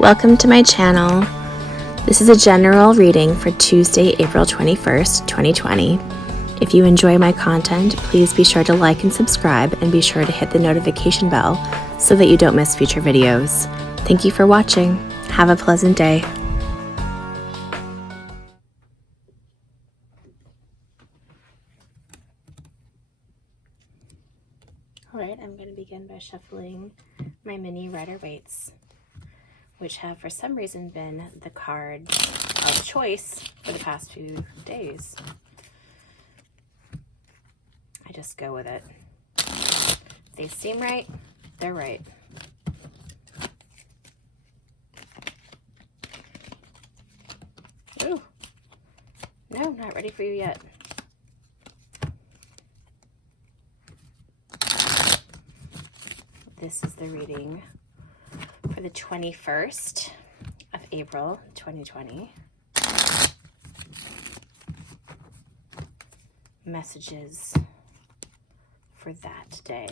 welcome to my channel. This is a general reading for Tuesday, April 21st, 2020. If you enjoy my content, please be sure to like and subscribe and be sure to hit the notification bell so that you don't miss future videos. Thank you for watching. Have a pleasant day. Alright, I'm going to begin by shuffling my mini Rider-Waite's, which have for some reason been the card of choice for the past few days. I just go with it. If they seem right, they're right. Ooh, no, not ready for you yet. This is the reading for the 21st of April, 2020. Messages for that day.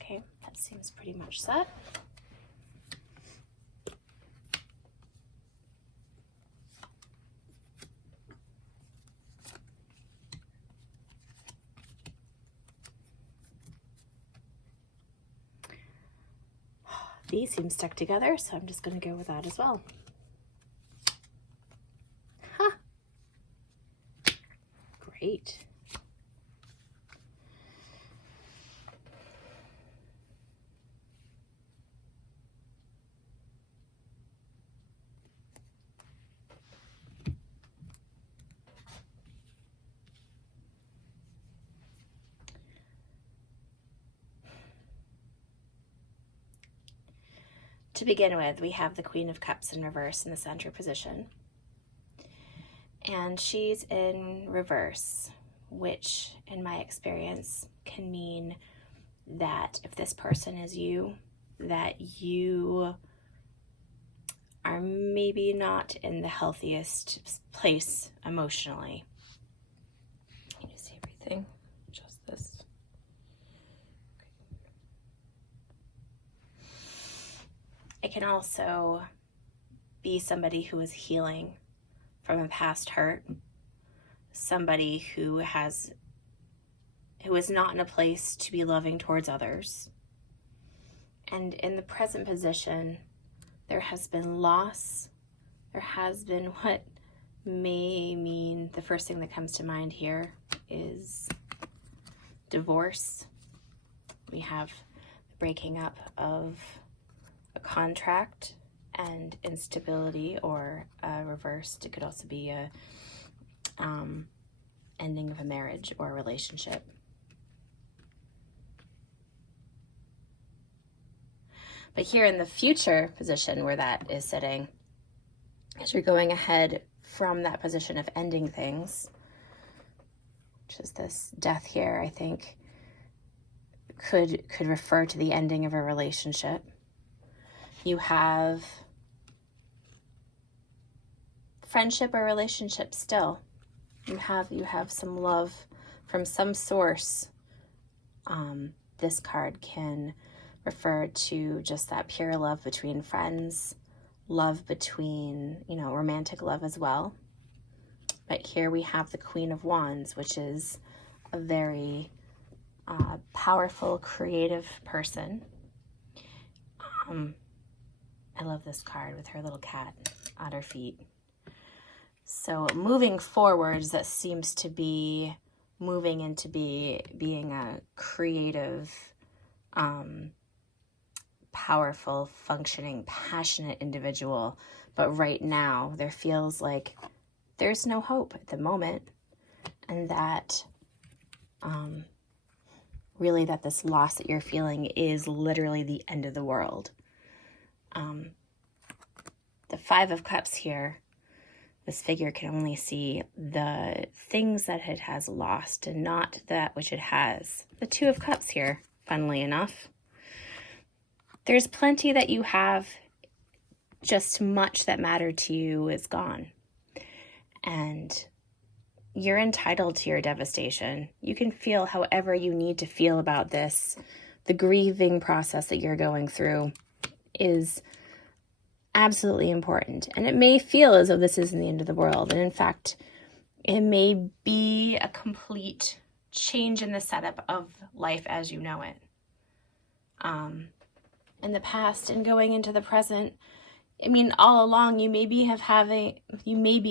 Okay, that seems pretty much set. These seem stuck together, so I'm just going to go with that as well. Huh. Great. To begin with, we have the Queen of Cups in reverse in the center position. And she's in reverse, which in my experience can mean that if this person is you, that you are maybe not in the healthiest place emotionally. Can you see everything? Just this. It can also be somebody who is healing from a past hurt, somebody who is not in a place to be loving towards others. And in the present position, there has been loss. There has been what may mean, the first thing that comes to mind here is divorce. We have the breaking up of a contract and instability, or reversed. It could also be a ending of a marriage or a relationship. But here in the future position where that is sitting, as you're going ahead from that position of ending things, which is this death here, I think could refer to the ending of a relationship. You have friendship or relationship still. You have some love from some source. This card can refer to just that pure love between friends, love between, romantic love as well. But here we have the Queen of Wands, which is a very powerful, creative person. I love this card with her little cat at her feet. So moving forwards, that seems to be moving into being a creative, powerful, functioning, passionate individual. But right now, there feels like there's no hope at the moment. And that really that this loss that you're feeling is literally the end of the world. The Five of Cups here, this figure can only see the things that it has lost and not that which it has. The Two of Cups here, funnily enough. There's plenty that you have just much that mattered to you is gone. And you're entitled to your devastation. You can feel however you need to feel about this. The grieving process that you're going through is absolutely important. And it may feel as though this isn't the end of the world. And in fact, it may be a complete change in the setup of life as you know it. In the past and going into the present, I mean, all along you may be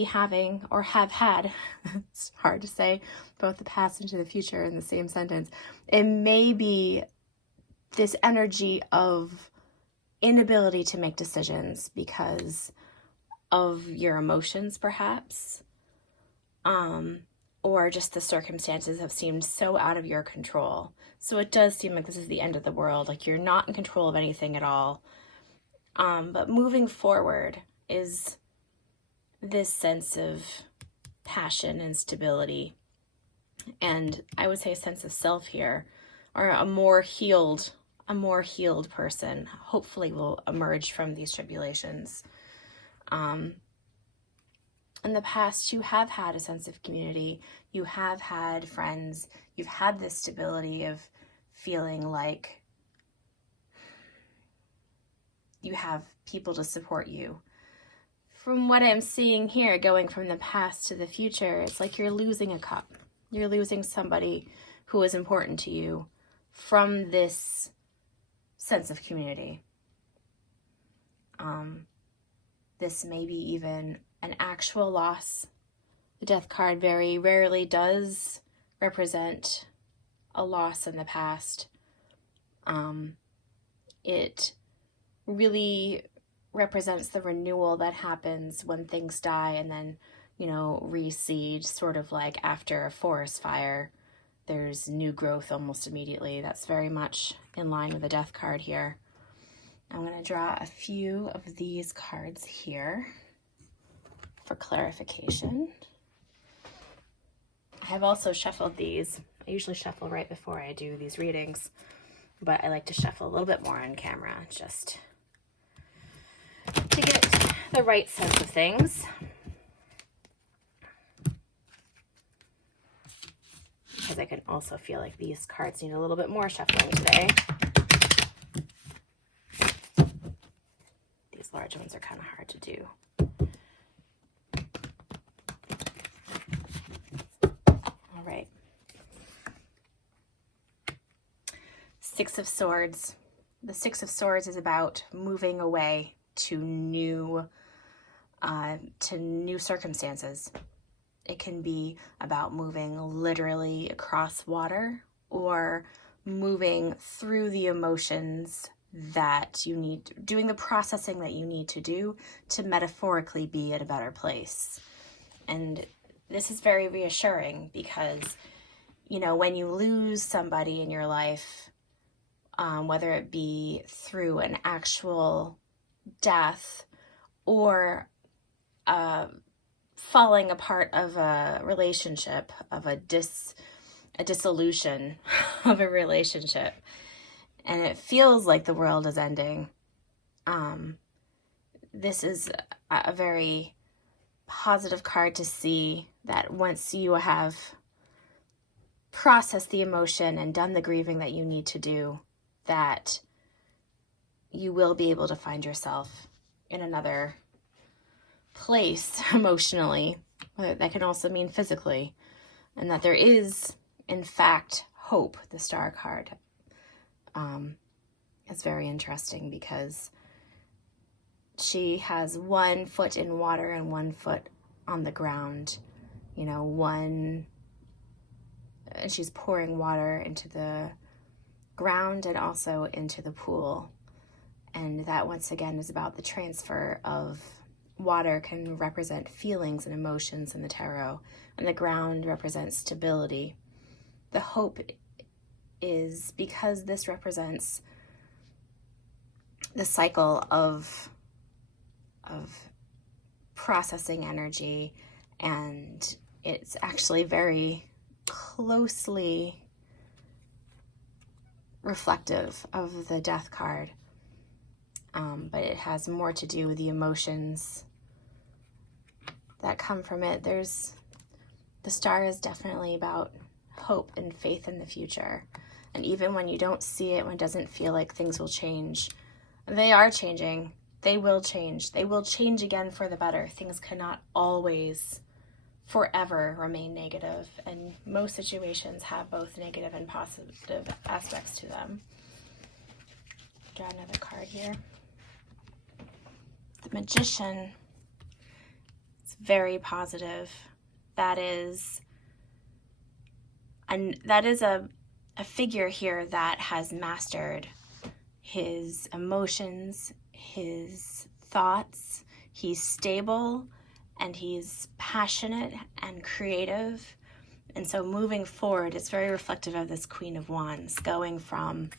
having or have had, it's hard to say, both the past into the future in the same sentence. It may be this energy of inability to make decisions because of your emotions, perhaps, or just the circumstances have seemed so out of your control. So it does seem like this is the end of the world, like you're not in control of anything at all. But moving forward is this sense of passion and stability, and I would say a sense of self here, or a more healed person hopefully will emerge from these tribulations. In the past, you have had a sense of community, you have had friends, you've had this stability of feeling like you have people to support you. From what I'm seeing here, going from the past to the future, it's like you're losing a cup. You're losing somebody who is important to you from this sense of community. This may be even an actual loss. The Death card very rarely does represent a loss in the past. It really represents the renewal that happens when things die and then, reseed, sort of like after a forest fire. There's new growth almost immediately. That's very much in line with the Death card here. I'm going to draw a few of these cards here for clarification. I have also shuffled these. I usually shuffle right before I do these readings, but I like to shuffle a little bit more on camera just to get the right sense of things. Because I can also feel like these cards need a little bit more shuffling today. These large ones are kind of hard to do. All right. Six of Swords. The Six of Swords is about moving away to new circumstances. It can be about moving literally across water or moving through the emotions that you need, doing the processing that you need to do to metaphorically be at a better place. And this is very reassuring because, when you lose somebody in your life, whether it be through an actual death or falling apart of a relationship, of a dissolution of a relationship, and it feels like the world is ending, this is a very positive card to see that once you have processed the emotion and done the grieving that you need to do, that you will be able to find yourself in another place emotionally. That can also mean physically, and that there is, in fact, hope. The Star card. It's very interesting because she has 1 foot in water and 1 foot on the ground. And she's pouring water into the ground and also into the pool. And that, once again, is about the transfer of water can represent feelings and emotions in the tarot, and the ground represents stability. The hope is because this represents the cycle of processing energy, and it's actually very closely reflective of the Death card. but it has more to do with the emotions that come from it. The star is definitely about hope and faith in the future. And even when you don't see it, when it doesn't feel like things will change, they are changing. They will change. They will change again for the better. Things cannot always forever remain negative, and most situations have both negative and positive aspects to them. Draw another card here. The Magician. It's very positive. That is a figure here that has mastered his emotions, his thoughts. He's stable and he's passionate and creative. And so moving forward, it's very reflective of this Queen of Wands, going from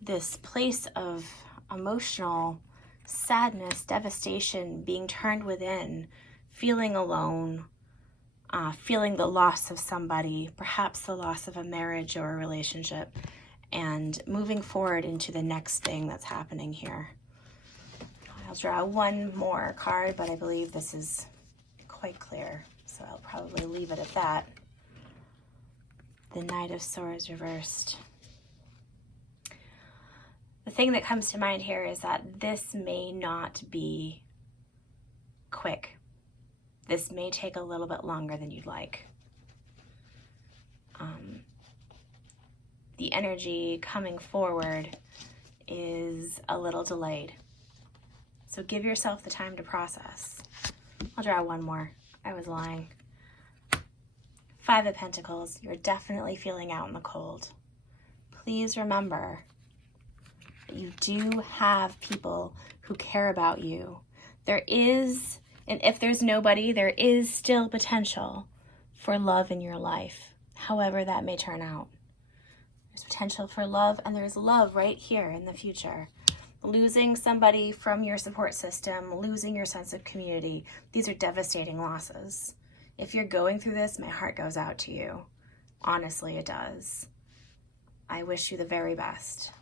this place of emotional sadness, devastation, being turned within, feeling alone, feeling the loss of somebody, perhaps the loss of a marriage or a relationship, and moving forward into the next thing that's happening here. I'll draw one more card, but I believe this is quite clear, so I'll probably leave it at that. The Knight of Swords reversed. The thing that comes to mind here is that this may not be quick. This may take a little bit longer than you'd like. The energy coming forward is a little delayed. So give yourself the time to process. I'll draw one more. I was lying. Five of Pentacles. You're definitely feeling out in the cold. Please remember that you do have people who care about you. There is, and if there's nobody, there is still potential for love in your life, however that may turn out. There's potential for love, and there's love right here in the future. Losing somebody from your support system, losing your sense of community, these are devastating losses. If you're going through this, my heart goes out to you. Honestly, it does. I wish you the very best.